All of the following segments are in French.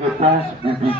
Réponse biblique.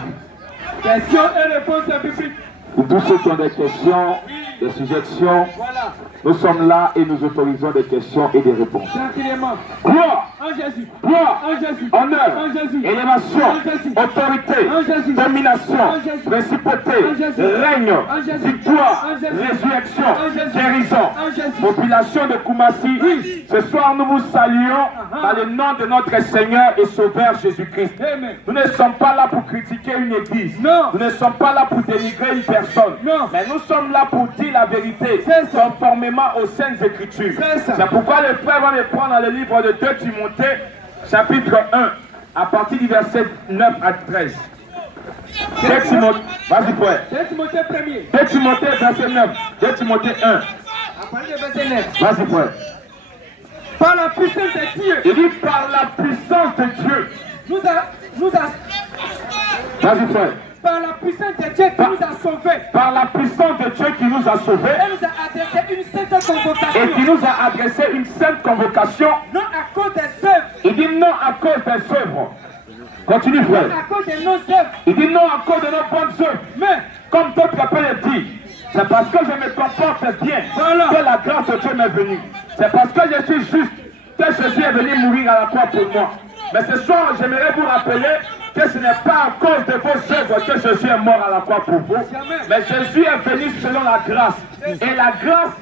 Questions et réponses bibliques. Pour tous ceux qui ont des questions, des suggestions, Voilà. nous sommes là et nous autorisons des questions et des réponses. Tranquillement. Gloire, En Jésus. gloire, En Jésus. honneur, En Jésus. élévation, En Jésus. autorité, En Jésus. domination, En Jésus. principauté, En Jésus. règne, En Jésus. victoire, En Jésus. résurrection, En Jésus. guérison. En Jésus. Population de Koumassi, Oui. ce soir nous vous saluons dans le nom de notre Seigneur et Sauveur Jésus-Christ. Amen. Nous ne sommes pas là pour critiquer une église. Non. Nous ne sommes pas là pour dénigrer une personne. Non. Mais nous sommes là pour dire la vérité, conformément aux Saintes Écritures. C'est pourquoi le frère va me prendre dans le livre de 2 Timothée, chapitre 1, à partir du verset 9 à 13. 2 Timothée, vas-y frère. 2 Timothée 1er. 2 Timothée, verset 9. 2 Timothée 1. À partir du verset 9. Vas-y frère. Par la puissance de Dieu. Il dit par la puissance de Dieu. Vas-y frère. Par la puissance de Dieu qui nous a sauvés. Par la puissance de Dieu qui nous a sauvés. Elle nous a adressé une sainte convocation. Et qui nous a adressé une sainte convocation. Non à cause des œuvres. Il dit non à cause des œuvres. Continue frère. Non à cause de nos œuvres. Il dit non à cause de nos bonnes œuvres. Mais, comme d'autres peuvent le dire, c'est parce que je me comporte bien que la grâce de Dieu m'est venue. C'est parce que je suis juste que Jésus est venu mourir à la croix pour moi. Mais ce soir, j'aimerais vous rappeler que ce n'est pas à cause de vos œuvres que Jésus est mort à la croix pour vous. Mais Jésus est venu selon la grâce. Et la grâce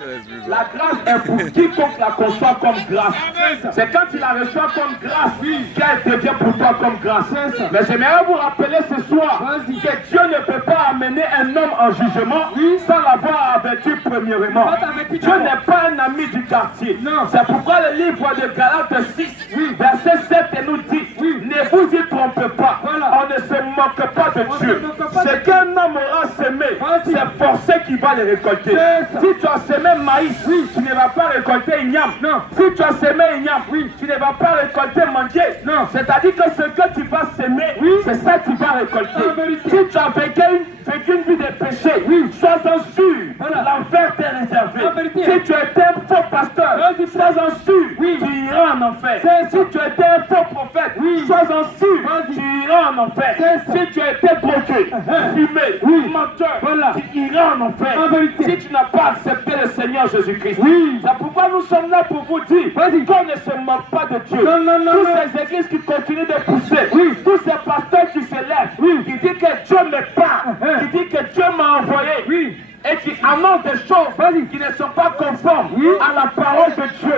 est pour quiconque la conçoit comme grâce. C'est quand il la reçoit comme grâce qu'elle devient pour toi comme grâce. Mais j'aimerais vous rappeler ce soir que Dieu ne peut pas amener un homme en jugement sans l'avoir averti premièrement. Dieu n'est pas un ami du quartier. C'est pourquoi le livre de Galates 6, verset 7 nous dit, ne vous y trompez pas. On ne se moque pas de Dieu. Ce qu'un homme aura semé, c'est forcé qu'il va le récolter. Si tu as semé maïs, tu ne vas pas récolter igname. Si tu as semé igname, tu ne vas pas récolter mandier. C'est-à-dire que ce que tu vas semer, c'est ça que tu vas récolter. Si tu as vécu une vie de péché, sois-en sûr, l'enfer t'est réservé. Si tu étais un faux pasteur, sois-en sûr, tu iras en enfer. Si tu étais un faux prophète, sois-en sûr, tu iras en enfer. Si tu étais bloqué, fumé, menteur, tu iras en enfer. Si tu n'as pas accepté le Seigneur Jésus-Christ, c'est pourquoi nous sommes là pour vous dire qu'on ne se moque pas de Dieu. Toutes ces églises qui continuent de pousser, tous ces pasteurs qui se lèvent, qui disent que Dieu me parle, qui disent que Dieu m'a envoyé, et qui annoncent des choses qui ne sont pas conformes à la parole de Dieu.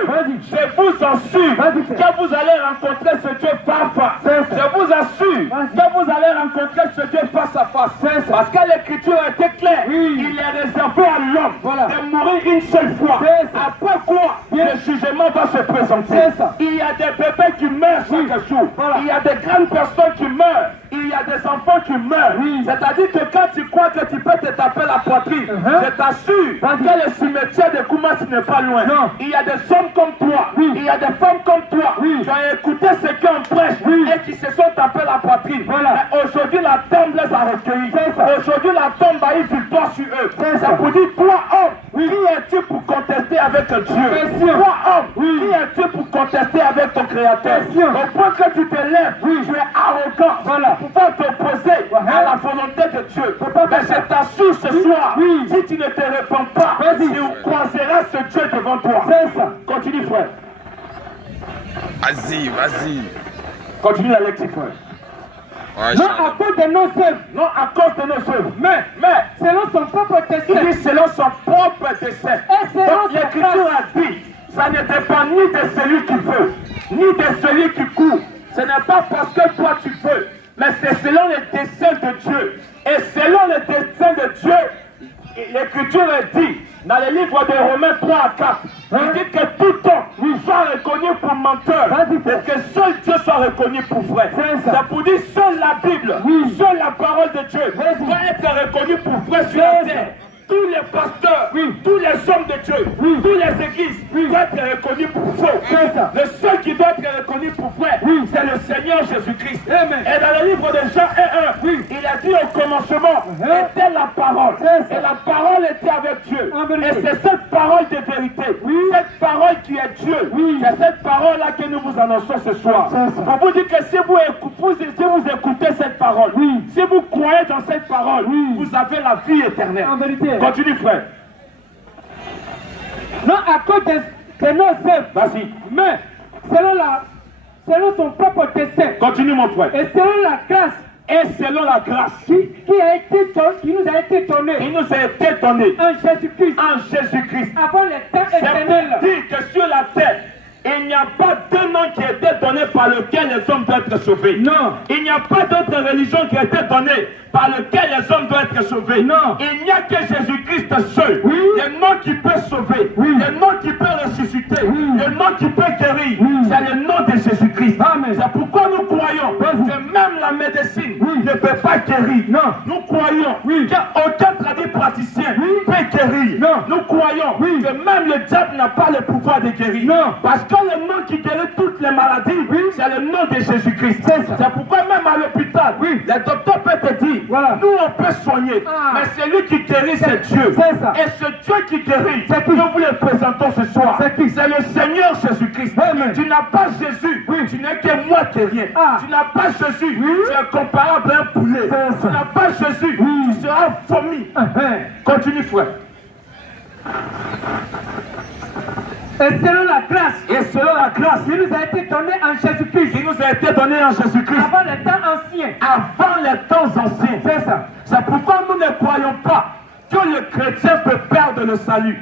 Je vous assure que vous allez rencontrer ce Dieu face à face. Je vous assure que vous allez rencontrer ce Dieu face à face. Parce que l'écriture était claire. Il est réservé à l'homme de mourir une seule fois. Après quoi, le jugement va se présenter. Il y a des bébés qui meurent chaque jour. Il y a des grandes personnes qui meurent. Il y a des enfants qui meurent. C'est-à-dire que quand tu crois que tu peux te taper la poitrine, je t'assure que le cimetière de Koumassi n'est pas loin. Il y a des hommes comme toi, il y a des femmes comme toi qui ont écouté ce qu'on prêche et qui se sont tapés la poitrine. Mais aujourd'hui, la tombe les a recueillis. Aujourd'hui, la tombe a eu victoire sur eux. C'est pour dire, toi, homme, qui es-tu pour contester avec Dieu? Toi, homme, qui es-tu pour contester avec ton Créateur? Au point que tu te lèves, tu es arrogant. Pour pas t'opposer à la volonté de Dieu. Mais je t'assure ce soir, si tu ne te réponds pas, tu croiseras ce Dieu devant toi. C'est ça. Continue frère. Vas-y. Continue la lecture frère. Ouais, non à cause de nos œuvres. Non à cause de nos œuvres. Mais, selon son propre dessein. Il dit selon son propre dessein. Donc l'écriture a dit, ça ne dépend ni de celui qui veut, ni de celui qui court. Ce n'est pas parce que toi tu veux, mais c'est selon les desseins de Dieu. Et selon les desseins de Dieu, l'écriture dit, dans le livre de Romains 3 à 4, il dit que tout homme soit reconnu pour menteur, et que seul Dieu soit reconnu pour vrai. C'est pour dire seule la Bible, seule la parole de Dieu doit être reconnue pour vrai sur la terre. Tous les pasteurs tous les hommes de Dieu, tous les églises doivent être reconnus pour faux. Le seul qui doit être reconnu pour vrai, c'est le Seigneur Jésus-Christ. Et dans le livre de Jean 1:1, il a dit au commencement, était la parole. Et la parole était avec Dieu. Et c'est cette parole de vérité, cette parole qui est Dieu. C'est cette parole-là que nous vous annonçons ce soir. Pour vous dire que si vous écoutez cette parole, si vous croyez dans cette parole, vous avez la vie éternelle. En vérité. Continue, frère. Non à cause de nos œuvres, Vas-y. mais selon son propre dessein. Continue, mon frère. Et selon la grâce Et selon la grâce qui nous a été donnée qui nous a été donnée en Jésus-Christ, en Jésus-Christ, avant les temps c'est pour éternels. dire que sur la terre, il n'y a pas d'un nom qui a été donné par lequel les hommes doivent être sauvés. Non. Il n'y a pas d'autre religion qui a été donnée par lequel les hommes doivent être sauvés. Non. Il n'y a que Jésus-Christ seul. Oui. Le nom qui peut sauver, le nom qui peut ressusciter, le nom qui peut guérir, c'est le nom de Jésus-Christ. Amen. C'est pourquoi nous croyons que même la médecine ne peut pas guérir. Non. Nous croyons qu'aucun praticien peut guérir. Non. Nous croyons que même le diable n'a pas le pouvoir de guérir. Non. Parce que le nom qui guérit toutes les maladies, c'est le nom de Jésus-Christ. C'est pourquoi même à l'hôpital, les docteurs peuvent te dire, nous on peut soigner, mais celui qui guérit c'est Dieu. C'est ça. Et ce Dieu qui guérit, nous vous le présentons ce soir. C'est le Seigneur Jésus-Christ. Tu n'as pas Jésus, tu n'es que moi qui rien. Tu n'as pas Jésus, tu es comparable à un poulet. Tu n'as pas Jésus, tu seras vomi. Continue, frère. Et selon la grâce qui nous a été donnée en Jésus-Christ, nous a été donné en Jésus-Christ avant les temps anciens. avant les temps anciens. C'est ça. C'est pourquoi nous ne croyons pas que le chrétien peut perdre le salut.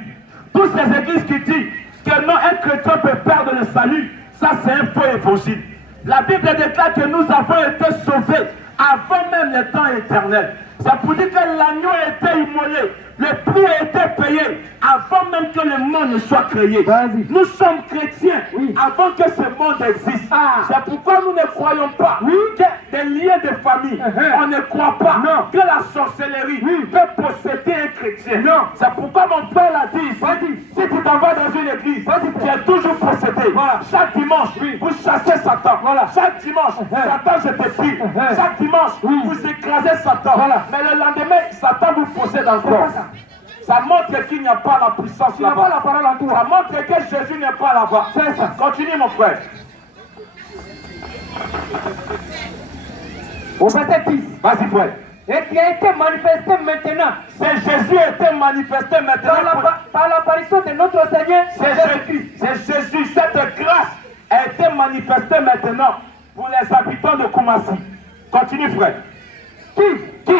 Toutes ces églises qui disent que non, un chrétien peut perdre le salut, ça c'est un faux évangile. La Bible déclare que nous avons été sauvés avant même les temps éternels. C'est pour dire que l'agneau a été immolé, le prix a été payé avant même que le monde ne soit créé. Nous sommes chrétiens avant que ce monde existe. C'est pourquoi nous ne croyons pas que des liens de famille, on ne croit pas que la sorcellerie peut posséder un chrétien. C'est pourquoi mon frère l'a dit ici, si tu t'en vas dans une église, tu es toujours possédé. Chaque dimanche, vous chassez Satan. Chaque dimanche, Satan je te prie. Chaque dimanche, vous écrasez Satan. Mais le lendemain, Satan vous possède encore. Ça montre qu'il n'y a pas la puissance là-bas. Ça montre que Jésus n'est pas là-bas. Continue, mon frère. Au verset 10. Vas-y, frère. Et qui a été manifesté maintenant. C'est Jésus a été manifesté maintenant. Par l'apparition de notre Seigneur. C'est Jésus. Cette grâce a été manifestée maintenant pour les habitants de Koumassi. Continue, frère. Qui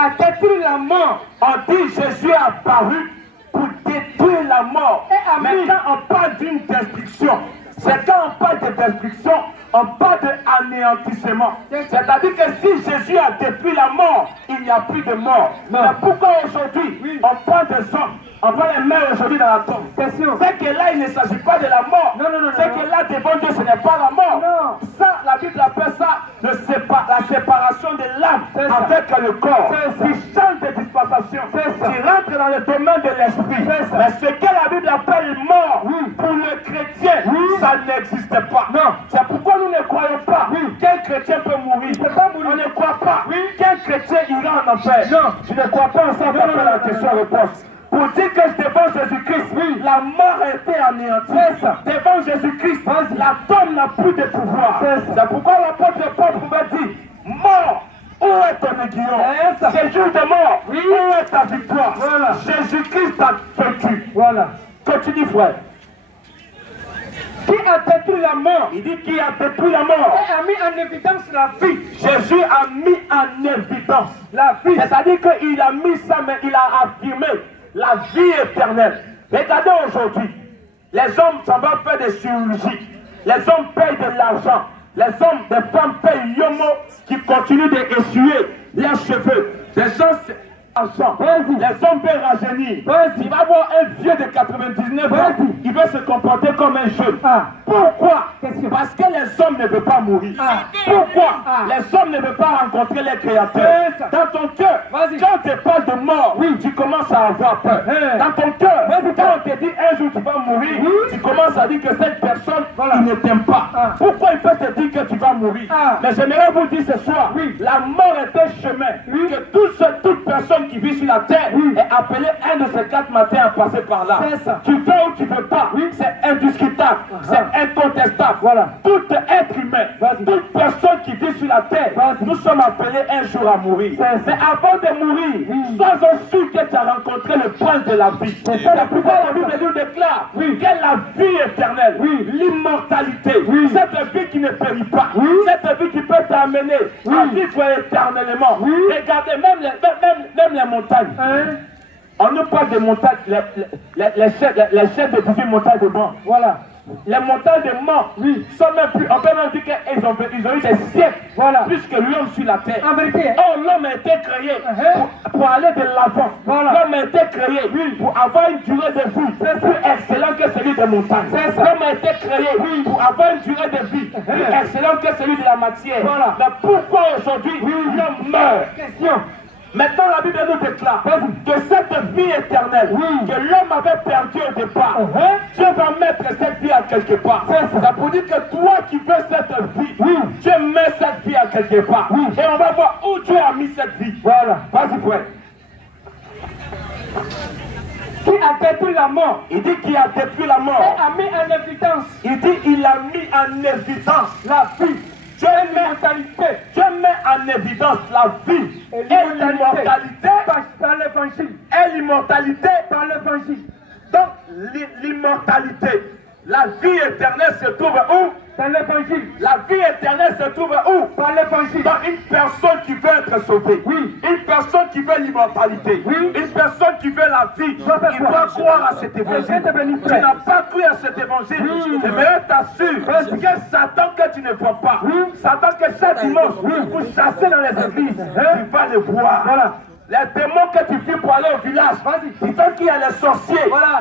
a détruit la mort. On dit Jésus est apparu pour détruire la mort. Mais quand on parle d'une destruction, c'est quand on parle de destruction, on parle d'anéantissement. C'est-à-dire que si Jésus a détruit la mort, il n'y a plus de mort. Mais pourquoi aujourd'hui on prend des hommes, on va les mettre aujourd'hui dans la tombe? C'est que là il ne s'agit pas de la mort. C'est que là devant Dieu ce n'est pas la mort. Ça, la Bible appelle ça la séparation de l'âme avec le corps. Qui change de dispensation. Qui rentre dans le domaine de l'esprit. Mais ce que la Bible appelle mort pour le chrétien, ça n'existe pas. C'est pourquoi nous ne croyons pas qu'un chrétien peut mourir. On ne croit pas qu'un chrétien ira en enfer. Je ne crois pas en ça. La question-réponse. Pour dire que devant Jésus-Christ, la mort a été anéantie. Devant Jésus-Christ, la tombe n'a plus de pouvoir. C'est pourquoi l'apôtre Paul pouvait dire, mort, où est ton aiguillon? C'est jour de mort, où est ta victoire? Jésus-Christ a vaincu. Continue, frère. Qui a détruit la mort? Il dit qui a détruit la mort et a mis en évidence la vie. Jésus a mis en évidence la vie. C'est-à-dire qu'il a mis ça, mais il a affirmé la vie éternelle. Regardez aujourd'hui, les hommes s'en vont faire des chirurgies. Les hommes payent de l'argent. Les hommes, des femmes payent yomo qui continuent d'essuyer leurs cheveux. Des gens l'argent. Les hommes veulent rajeunir. Tu vas voir un vieux de 99 ans, il veut se comporter comme un jeune. Pourquoi? Parce que les hommes ne veulent pas mourir. Pourquoi? Les hommes ne veulent pas rencontrer les créateurs. Dans ton cœur, quand tu parles de mort, tu commences à avoir peur. Dans ton cœur, quand on te dit un jour tu vas mourir, tu commences à dire que cette personne il ne t'aime pas. Pourquoi il peut te dire que tu vas mourir? Mais j'aimerais vous dire ce soir, la mort est un chemin que toute personne qui vit sur la terre est appelée un de ces 4 matins à passer par là. Tu veux ou tu ne veux pas, c'est indiscutable, c'est incontestable. Tout être humain, toute personne qui vit sur la terre, nous sommes appelés un jour à mourir. Mais avant de mourir, sois sûr que tu as rencontré le prince de la vie. C'est pourquoi la Bible nous déclare que la vie éternelle, l'immortalité, cette vie qui ne périt pas, cette vie qui peut t'amener à vivre éternellement. Regardez, même les montagnes. On nous parle des montagnes, les chefs de 18 montagnes de mort. Les montagnes de mort sont même plus. On peut même dire qu'ils ont eu des siècles plus que l'homme sur la terre. Or, l'homme a été créé pour aller de l'avant. L'homme a été créé pour avoir une durée de vie plus excellente que celui des montagnes. L'homme a été créé pour avoir une durée de vie plus excellente que celui de la matière. Mais pourquoi aujourd'hui l'homme meurt? Maintenant, la Bible nous déclare que cette vie éternelle que l'homme avait perdue au départ, Dieu va mettre cette vie à quelque part. Ça pour dire que toi qui veux cette vie, Dieu met cette vie à quelque part. Et on va voir où Dieu a mis cette vie. Vas-y, frère. Qui a détruit la mort? Il dit qu'il a détruit la mort. Et a mis en évidence. Il dit qu'il a mis en évidence la vie. Dieu met en évidence la vie et l'immortalité par l'évangile. Et l'immortalité par l'évangile. Donc l'immortalité, la vie éternelle se trouve où? Dans l'évangile. La vie éternelle se trouve où? Par l'évangile. Dans une personne qui veut être sauvée. Une personne qui veut l'immortalité. Une personne qui veut la vie. Il doit croire à cet évangile. Tu n'as pas cru à cet évangile. J'aimerais t'assurer que Satan que tu ne vois pas, Satan que chaque dimanche vous chassez dans les églises, tu vas le voir. Les démons que tu fuis pour aller au village, tant qu'il y a les sorciers,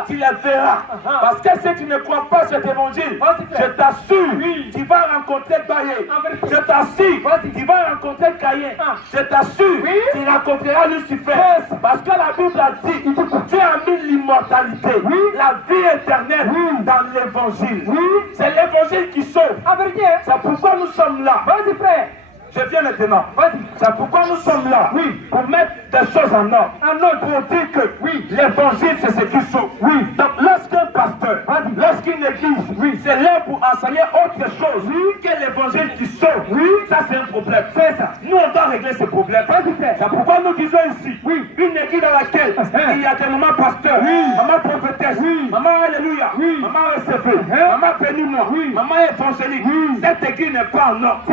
tu les verras. Parce que si tu ne crois pas cet évangile, je t'assure, tu vas rencontrer Baye. Je t'assure, tu vas rencontrer Caïn. Je t'assure, tu rencontreras Lucifer. Parce que la Bible a dit, Dieu a mis l'immortalité, la vie éternelle dans l'évangile. C'est l'évangile qui sauve. C'est pourquoi nous sommes là. Vas-y, frère. Je viens maintenant. C'est pourquoi nous sommes là. Pour mettre des choses en ordre. Pour dire que l'évangile c'est ce qui sauve. Donc lorsqu'un pasteur, lorsqu'une église c'est là pour enseigner autre chose que l'évangile qui sauve, ça c'est un problème. Nous on doit régler ce problème. C'est pourquoi nous disons ici, une église dans laquelle il y a des mamans pasteurs, maman prophétesse, maman alléluia, maman recevée, maman bénis-moi, maman évangélique. Cette église n'est pas en ordre.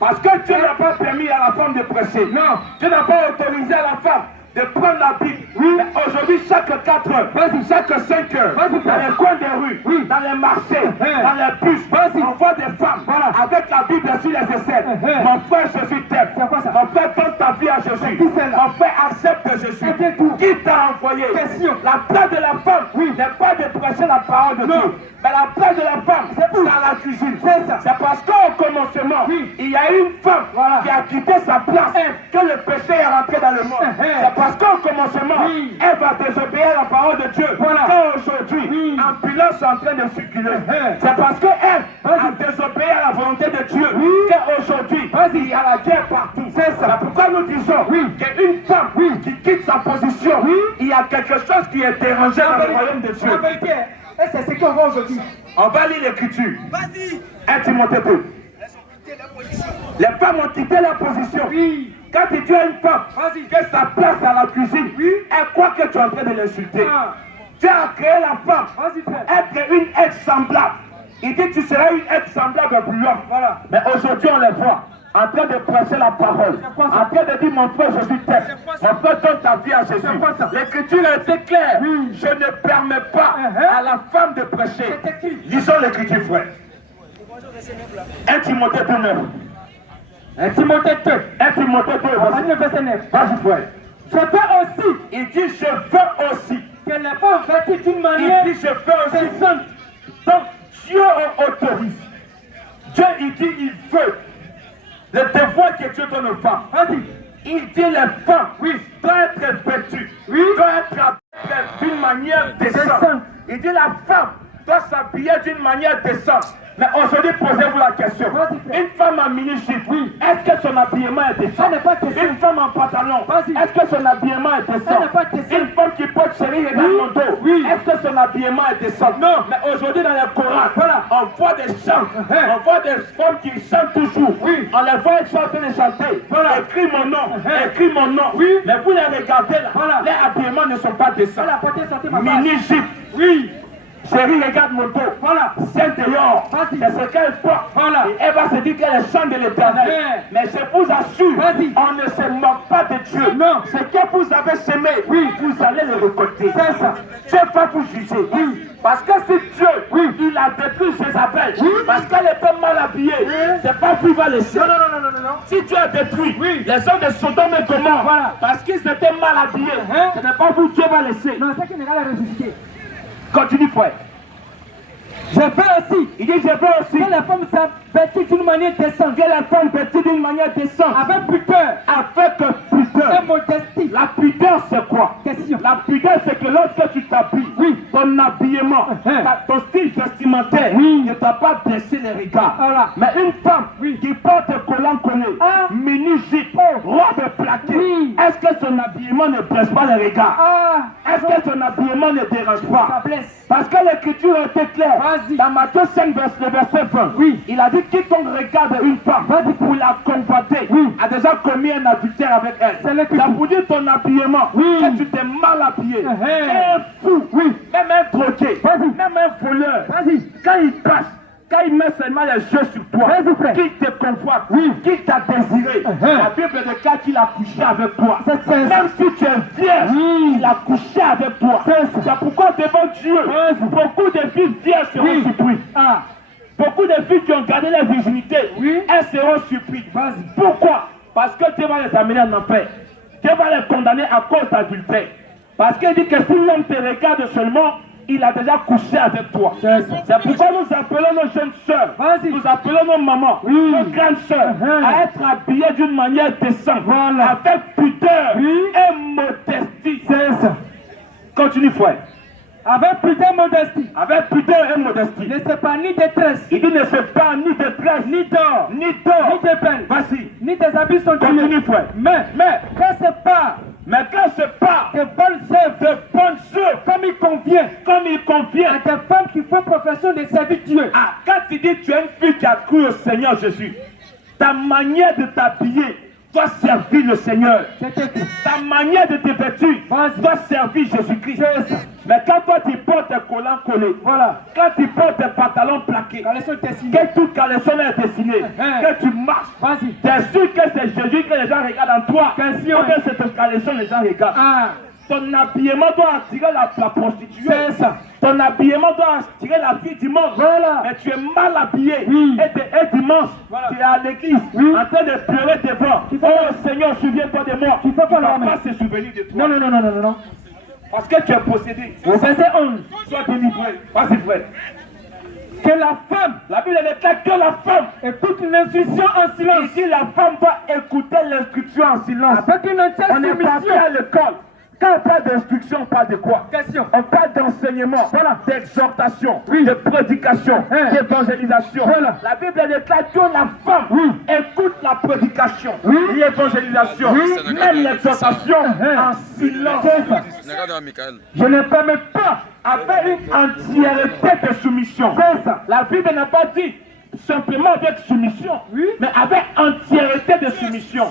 Parce que Dieu n'a pas permis à la femme de prêcher. Non. Dieu n'a pas autorisé à la femme de prendre la Bible. Mais aujourd'hui, chaque 4 heures, chaque 5 heures, dans les coins des rues, dans les marchés, dans les bus, on voit des femmes avec la Bible sur les aisselles. Mon frère Jésus t'aime. Mon frère donne ta vie à Jésus. Mon frère accepte Jésus. Qui t'a envoyé? La place de la femme n'est pas de prêcher la parole de Dieu. Mais la place de la femme, c'est à la cuisine. C'est parce qu'au commencement, il y a une femme qui a quitté sa place que le péché est rentré dans le monde. C'est parce qu'au commencement, elle va désobéir à la parole de Dieu. Qu'aujourd'hui, ambulance est en train de circuler. C'est parce qu'elle a désobéi à la volonté de Dieu qu'aujourd'hui, il y a la guerre partout. C'est pourquoi nous disons qu'une femme qui quitte sa position, il y a quelque chose qui est dérangé dans le royaume de Dieu. Et c'est ce qu'on voit aujourd'hui. On va lire l'écriture. Vas-y. 1 Timothée 2. Les femmes ont quitté la position. Quand tu as une femme que sa place à la cuisine, elle croit que tu es en train de l'insulter. Tu as créé la femme être une être semblable. Il dit que tu seras une être semblable à plus l'homme. Mais aujourd'hui on les voit en train de prêcher la parole, en train de dire mon frère Jésus t'aime, mon frère donne ta vie à Jésus. L'écriture a été claire, je ne permets pas à la femme de prêcher. Lisons l'écriture, frère. 1 Timothée 2, 9. 1 Timothée 2. 1 Timothée 2, verset 9. Vas-y, frère. Je veux aussi. Il dit, je veux aussi. Que les femmes vêtues d'une manière. Il dit, je veux aussi. décente. Donc, Dieu autorise. Dieu, il dit, il veut. Le devoir que Dieu donne aux femmes. Vas-y. Il dit, les femmes, oui, doivent être vêtues. Oui. Doivent être habillées d'une manière décente. Il dit, la femme doit s'habiller d'une manière décente. Mais aujourd'hui, posez-vous la question. Une femme en mini-jupe, oui. Est-ce que son habillement est décent? Une femme en pantalon, est-ce que son habillement est décent? Une femme qui porte chérie et dans mon dos, oui. Est-ce que son habillement est décent? Non. Mais aujourd'hui, dans le Coran, voilà, on voit des chants. On voit des femmes qui chantent toujours. Oui. On les voit chanter et chanter. Voilà. Écris mon nom. Écris mon nom. Oui. Mais vous les regardez là. Voilà. Les habillements ne sont pas décents. Mini-jupe. Oui. Chérie, regarde mon dos. Voilà. C'est dehors. C'est ce qu'elle porte. Voilà. Et elle va se dire qu'elle est chante de l'éternel. Mais je vous assure, on ne se moque pas de Dieu. Non. Ce que vous avez semé, oui, vous allez le récolter. C'est ça. Dieu va vous juger. Oui. Parce que si Dieu, oui, il a détruit Jézabel, oui, parce qu'elle était mal habillée, oui, c'est pas vous qui va laisser. Non. Si Dieu a détruit, oui, les hommes de Sodome et Gomorrhe, voilà, parce qu'ils étaient mal habillés, ce n'est pas vous Dieu va laisser. Non, c'est qu'il n'est pas ressuscité. Continue, frère. Je veux aussi. Il dit, je veux aussi. Que la femme s'habille d'une manière décente. Que la femme vêtue d'une manière décente. Avec pudeur. Avec pudeur. Et modestie. La pudeur, c'est quoi? Question. La pudeur, c'est que lorsque tu t'habilles, oui, ton habillement, ton style vestimentaire, oui, ne doit pas baisser les regards. Voilà. Mais une femme, oui, qui porte collant collé, mini-jupe, robe plaquée, oui, est-ce que son habillement ne baisse pas les regards? Est-ce que son habillement ne dérange pas? Ça blesse. Parce que l'écriture était claire. Dans Matthieu 5, le verset 20, oui, il a dit quiconque regarde une femme pour la convoiter, oui, a déjà commis un adultère avec elle. Ça vous dit ton habillement, oui, que tu t'es mal habillé, un fou, oui, même un drogué, même un voleur, quand il passe, quand il met seulement les yeux sur toi, qui te convoite, oui, qui t'a désiré, la Bible déclare qu'il a couché avec toi. Même si tu es vierge, il a couché avec toi. C'est pourquoi devant Dieu, beaucoup de filles vierges seront surprises. Beaucoup de filles qui ont gardé la virginité, elles seront surprises. Pourquoi? Parce que Dieu va les amener en enfer. Dieu va les condamner à cause d'adultère. Parce qu'il dit que si l'homme te regarde seulement, il a déjà couché avec toi. C'est pourquoi nous appelons nos jeunes soeurs, nous appelons nos mamans, nos grandes soeurs à être habillées d'une manière décente, avec pudeur et modestie. C'est ça. Continue, frère. Avec pudeur et modestie. Avec pudeur et modestie. Ne se pas ni détresse. Il dit ne se pas ni détresse, ni d'or, ni d'or, ni de peine. Vas-y. Ni des habits sont tués. Continue, frère. Mais quand c'est pas, de bonnes œuvres, comme il convient, à des femmes qui font profession de servir Dieu. Quand tu dis tu es une fille qui a cru au Seigneur Jésus, ta manière de t'habiller doit servir le Seigneur. Ta manière de te vêtir doit servir Jésus-Christ. Mais quand toi tu portes tes collants collés, quand tu portes tes pantalons plaqués, que tout caleçon est dessiné, que tu marches, tu es sûr que c'est Jésus que les gens regardent en toi, ou que c'est ton caleçon les gens regardent. Ton habillement doit attirer la prostituée. C'est ça. Ton habillement doit attirer la fille du monde. Mais tu es mal habillé. Et dimanche, tu es à l'église en train de pleurer devant. Oh Seigneur, souviens-toi de moi. Il ne faut pas se souvenir de toi. Non. Parce que tu es possédé. Au verset 11. Sois délivré. Vas-y, frère. Que la femme, la Bible déclare que la femme écoute l'instruction en silence. Ici, la femme doit écouter l'instruction en silence. Avec une entière on n'est pas fait à l'école. Quand on parle d'instruction, on parle de quoi? Question. On parle d'enseignement, d'exhortation, de prédication, d'évangélisation. La Bible déclare que la femme écoute la prédication, l'évangélisation, même l'exhortation en silence. Je ne permets pas avec une entièreté de soumission. La Bible n'a pas dit simplement avec soumission, mais avec entièreté de soumission.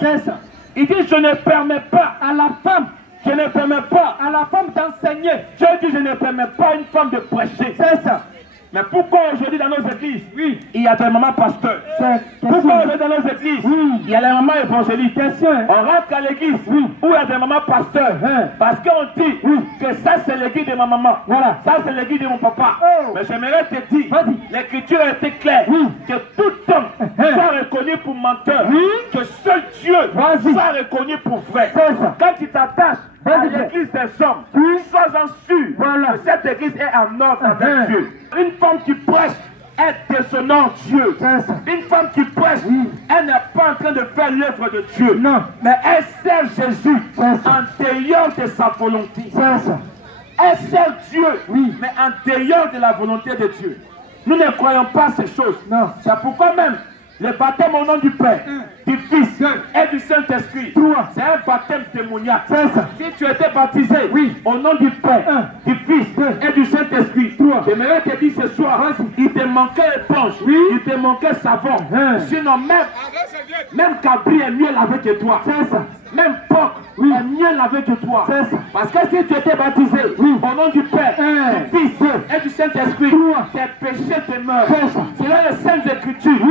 Il dit je ne permets pas à la femme. Je ne permets pas à la femme d'enseigner. Dieu dit je ne permets pas à une femme de prêcher. C'est ça. Mais pourquoi aujourd'hui dans nos églises, Oui. il y a des mamans pasteurs? Pourquoi aujourd'hui dans nos églises, il y a les mamans évangélistes? On rentre à l'église où il y a des mamans pasteurs. Parce qu'on dit que ça c'est l'église de ma maman. Voilà. Ça c'est l'église de mon papa. Oh. Mais j'aimerais te dire, l'écriture a été claire, que tout homme soit reconnu pour menteur, que seul Dieu soit reconnu pour vrai. Quand tu t'attaches à l'église des hommes, sois-en sûr que cette église est en ordre avec Dieu. Une femme qui prêche est déshonore Dieu. Une femme qui prêche, elle n'est pas en train de faire l'œuvre de Dieu. Non. Mais elle sert Jésus en dehors de sa volonté. Elle sert Dieu, mais en dehors de la volonté de Dieu. Nous ne croyons pas ces choses. Non. C'est pourquoi même le baptême au nom du Père, du Fils et du Saint-Esprit, c'est un baptême démoniaque. Si tu étais baptisé au nom du Père, du Fils et du Saint-Esprit, j'aimerais te dire ce soir, il te manquait éponge, il te manquait savon. Sinon même Cabri est mieux lavé que toi. Même porc est mieux lavé que toi. Parce que si tu étais baptisé au nom du Père, du Fils et du Saint-Esprit, tes péchés te meurent. C'est là les Saintes Écritures.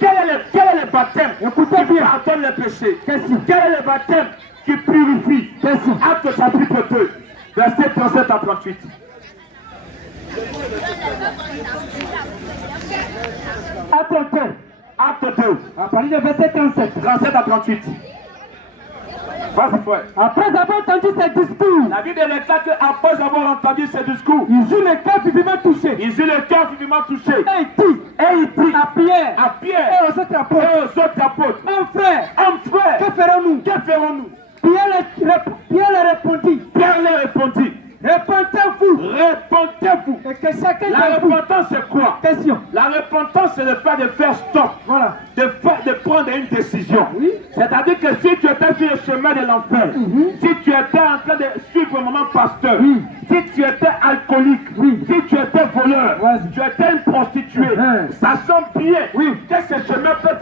Quel est le baptême qui pardonne les péchés? Quel est le baptême qui purifie? Acte chapitre 2, verset 37 à 38. Acte 2. À partir du verset 37. 37 à 38. Vas-y, frère. Après avoir entendu ces discours, La Bible déclare qu'après avoir entendu ces discours, ils eurent le cœur vivement touché. ils eurent le cœur vivement touché. Et il dit à Pierre et aux autres apôtres, et aux autres apôtres, mon frère, que ferons-nous? Pierre leur répondit, répentez-vous. Et que chacun La repentance c'est quoi? Question. La repentance c'est le fait de faire stop. Voilà. De prendre une décision. C'est-à-dire que si tu étais sur le chemin de l'enfer, si tu étais en train de suivre un moment pasteur, si tu étais alcoolique, si tu étais voleur, tu étais une prostituée, sachant bien que ce chemin peut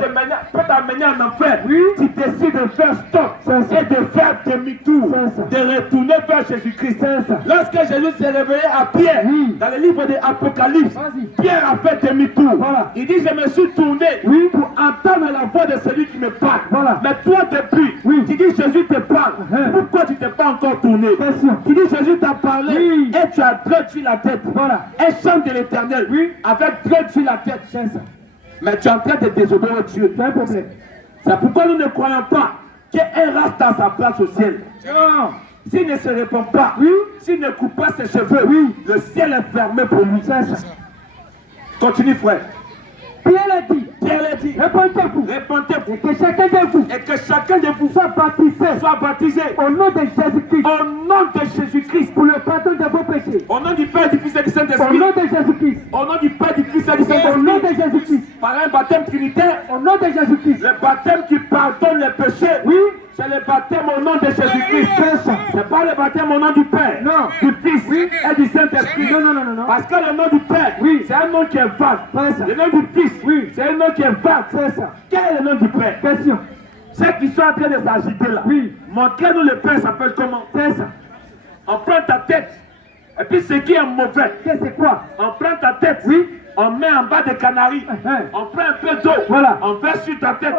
t'amener en enfer, tu décides de faire stop et de faire demi-tour, de retourner vers Jésus-Christ. Lorsque Jésus s'est réveillé à Pierre, dans le livre de l'Apocalypse, Pierre a fait demi-tour. Il dit, je me suis tourné pour entendre la voix de celui qui me parle. Mais toi, depuis, tu dis, Jésus te parle. Pourquoi tu t'es pas encore tourné? Tu dis, Jésus t'a parlé et tu as droit sur la tête. Un chant de l'éternel, avec droit sur la tête. Mais tu es en train de désobéir Dieu. Tu as un problème. C'est pourquoi nous ne croyons pas qu'un rasta a sa place au ciel. S'il ne se répond pas, s'il ne coupe pas ses cheveux, le ciel est fermé pour lui. Continue, frère. Pierre l'a dit, répentez-vous, et que chacun de vous soit baptisé Au nom de Jésus-Christ. au nom de Jésus-Christ, Pour le pardon de vos péchés. au nom du Père, du Fils et du Au Saint-Esprit, nom de Jésus-Christ. au nom du Père, du Fils et du Au nom Saint-Esprit, de Jésus-Christ. par un baptême trinitaire, Au nom de Jésus-Christ. le baptême qui pardonne les péchés, c'est le baptême au nom de Jésus-Christ. C'est pas le baptême au nom du Père, du Fils et du Saint-Esprit. Non. Parce que le nom du Père, c'est un nom qui est vague. Le nom du Fils, c'est un nom qui est vague. Quel est le nom du Père? Question. Ceux qui sont en train de s'agiter là, montrez-nous le Père s'appelle comment? On prend ta tête, et puis ce qui est mauvais, C'est quoi? on prend ta tête, on met en bas des canaries, on prend un peu d'eau, on verse sur ta tête,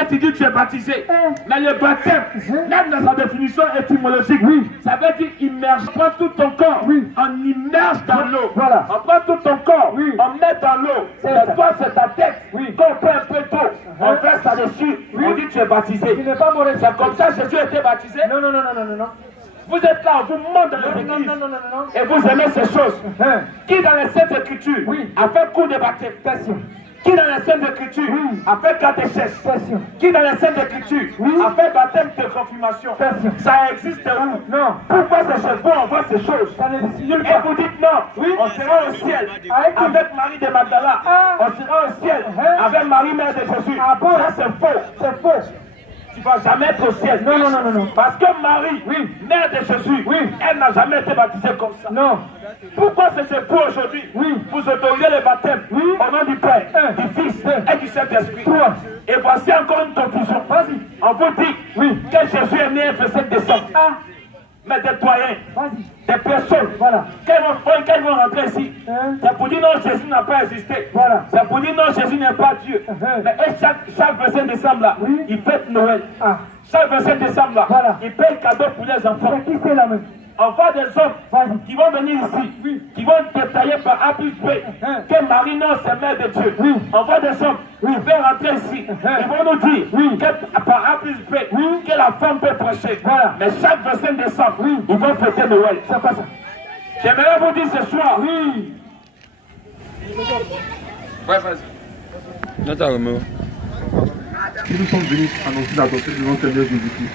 et tu dis tu es baptisé. Mais le baptême, même dans sa définition étymologique, ça veut dire immerge. On prend tout ton corps, on immerge dans l'eau. On prend tout ton corps, on met dans l'eau. Et toi c'est ta tête, quand on prend un peu d'eau, on verse là-dessus, on dit tu es baptisé. C'est comme ça que Jésus a été baptisé. Non. Vous êtes là, vous montez dans les églises et vous aimez ces choses. Qui dans les Saintes Écritures a fait cours de baptême? Qui dans les Saintes Écritures a fait catéchèse? Qui dans les Saintes Écritures a fait baptême de confirmation? Ça existe où? Non. Pourquoi c'est chez vous on voit ces choses? Et vous dites non, on sera au ciel avec Marie de Magdala. On sera au ciel avec Marie, mère de Jésus. Ça c'est faux. Tu ne vas jamais être au ciel. Non. Parce que Marie, mère de Jésus, elle n'a jamais été baptisée comme ça. Non. Pourquoi c'est vous aujourd'hui? Vous autorisez le baptême au nom du Père, du Fils et du Saint-Esprit. Et voici encore une confusion. On vous dit que Jésus est né le 7 décembre. mais des doyens, des personnes. Voilà. Quand ils vont rentrer ici, c'est pour dire non, Jésus n'a pas existé. Voilà. C'est pour dire non, Jésus n'est pas Dieu. Mais chaque 25 décembre là, ils fêtent Noël. Chaque 25 décembre là, Voilà. ils payent cadeau pour les enfants. Qui c'est là même? On voit des hommes qui vont venir ici, qui vont détailler par A plus B que Marie, non, c'est mère de Dieu. On voit des hommes qui vont rentrer ici, ils vont nous dire que par A plus B que la femme peut prêcher. Voilà. Mais chaque 25 décembre, ils vont fêter Noël. C'est pas ça. J'aimerais vous dire ce soir. Oui. Ouais, vas-y. Nous sommes venus annoncer la doctrine de notre Seigneur Jésus-Christ.